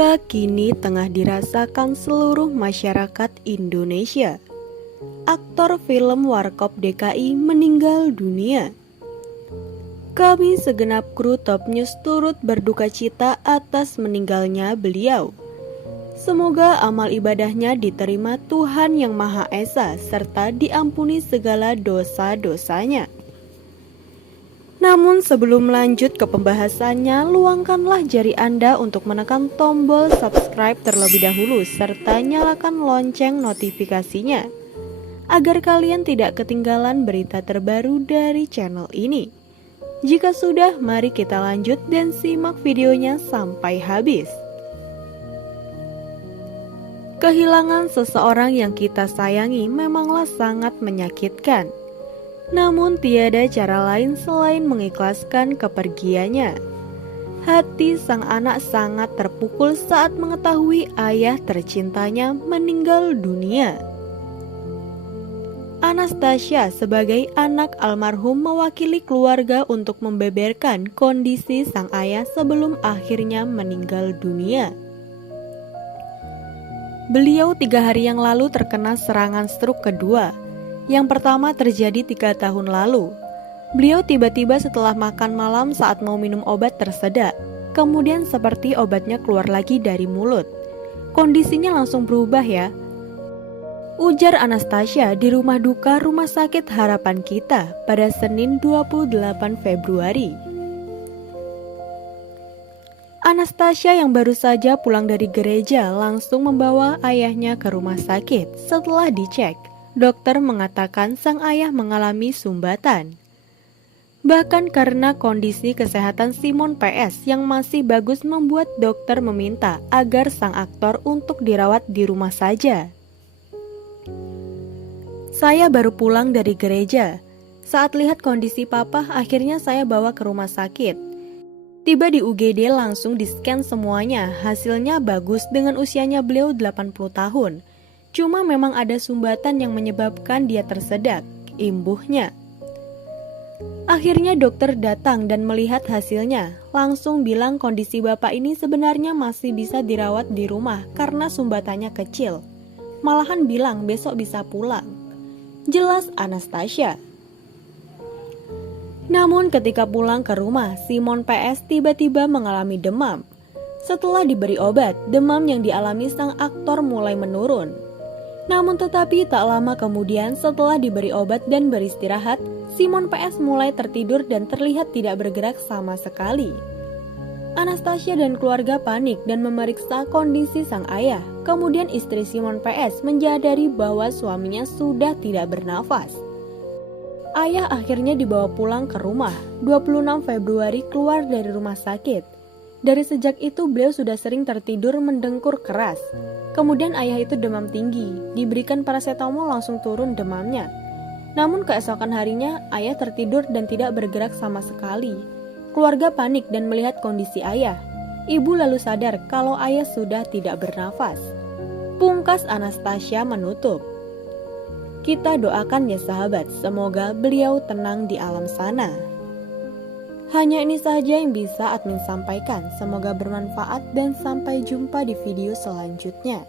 duka kini tengah dirasakan seluruh masyarakat Indonesia. Aktor film Warkop DKI meninggal dunia. Kami segenap kru Top News turut berduka cita atas meninggalnya beliau. Semoga amal ibadahnya diterima Tuhan Yang Maha Esa serta diampuni segala dosa-dosanya. Namun sebelum lanjut ke pembahasannya, luangkanlah jari Anda untuk menekan tombol subscribe terlebih dahulu serta nyalakan lonceng notifikasinya agar kalian tidak ketinggalan berita terbaru dari channel ini. Jika sudah, mari kita lanjut dan simak videonya sampai habis. Kehilangan seseorang yang kita sayangi memanglah sangat menyakitkan. Namun tiada cara lain selain mengikhlaskan kepergiannya. Hati sang anak sangat terpukul saat mengetahui ayah tercintanya meninggal dunia. Anastasia sebagai anak almarhum mewakili keluarga untuk membeberkan kondisi sang ayah sebelum akhirnya meninggal dunia. Beliau 3 hari yang lalu terkena serangan stroke kedua. Yang pertama terjadi 3 tahun lalu. Beliau tiba-tiba setelah makan malam saat mau minum obat tersedak. Kemudian seperti obatnya keluar lagi dari mulut. Kondisinya langsung berubah ya. Ujar Anastasia di rumah duka Rumah Sakit Harapan Kita pada Senin 28 Februari. Anastasia yang baru saja pulang dari gereja langsung membawa ayahnya ke rumah sakit. Setelah dicek, dokter mengatakan sang ayah mengalami sumbatan. Bahkan karena kondisi kesehatan Simon PS yang masih bagus membuat dokter meminta agar sang aktor untuk dirawat di rumah saja. Saya baru pulang dari gereja. Saat lihat kondisi papa, akhirnya saya bawa ke rumah sakit. Tiba di UGD langsung di-scan semuanya. Hasilnya bagus dengan usianya beliau 80 tahun. Cuma memang ada sumbatan yang menyebabkan dia tersedak, imbuhnya. Akhirnya dokter datang dan melihat hasilnya. Langsung bilang kondisi bapak ini sebenarnya masih bisa dirawat di rumah karena sumbatannya kecil. Malahan bilang besok bisa pulang. Jelas Anastasia. Namun ketika pulang ke rumah, Simon PS tiba-tiba mengalami demam. Setelah diberi obat, demam yang dialami sang aktor mulai menurun. Namun tetapi tak lama kemudian setelah diberi obat dan beristirahat, Simon PS mulai tertidur dan terlihat tidak bergerak sama sekali. Anastasia dan keluarga panik dan memeriksa kondisi sang ayah. Kemudian istri Simon PS menyadari bahwa suaminya sudah tidak bernafas. Ayah akhirnya dibawa pulang ke rumah. 26 Februari keluar dari rumah sakit. Dari sejak itu beliau sudah sering tertidur mendengkur keras. Kemudian ayah itu demam tinggi, diberikan paracetamol langsung turun demamnya. Namun keesokan harinya ayah tertidur dan tidak bergerak sama sekali. Keluarga panik dan melihat kondisi ayah. Ibu lalu sadar kalau ayah sudah tidak bernafas. Pungkas Anastasia menutup. Kita doakan ya sahabat, semoga beliau tenang di alam sana. Hanya ini saja yang bisa admin sampaikan. Semoga bermanfaat dan sampai jumpa di video selanjutnya.